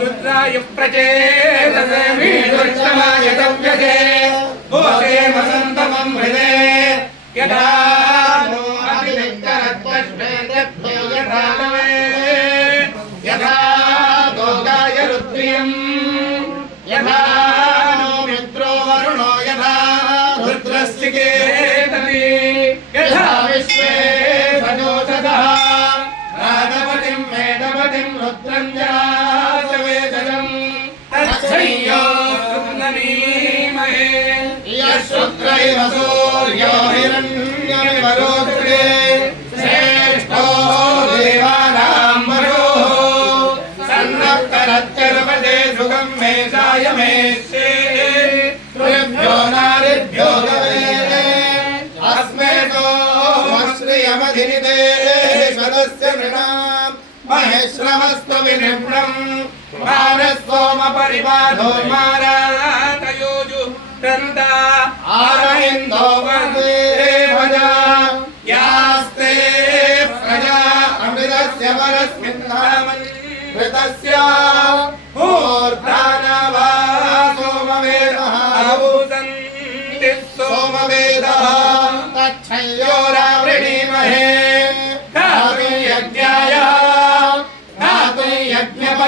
रुद्राय प्रचेतसे वीरुष्टमाय तव्यसे भूते वसन्तमं हृदे यथा नो अभिनिक्तरत्तश्वेतभ्यो यथा यथा दोगाय रुद्रियं यथा नो मित्रो वरुणो यथा रुद्रस्य केतति यथा विश्वे सजोषधः राजपतिं मेधपतिं रुद्रं जरासवेदनं तच्छय्यो सुन्दनीमहे यशुक्रैव सूर्यो हिरण्यमिव रोदते श्रेष्ठो देवानां वरोः सन्नक्तरत्यर्पदे सुगं मे सायमेष्ये तुभ्यो नारिभ्यो गवे अस्मे तो श्रियमधिनिते स्वदस्य नृणाम् महेश्रमस्तु विनिम्नम् मानसोमपरिवाधो मारातयोजु रन्दा आरहिन्दो वन्दे भजा यास्ते प्रजा अमृतस्य परस्मिन्नामन् ऋतस्य मूर्धानवा सोमवेदः आभूतन्ति सोमवेदः तच्छय्यो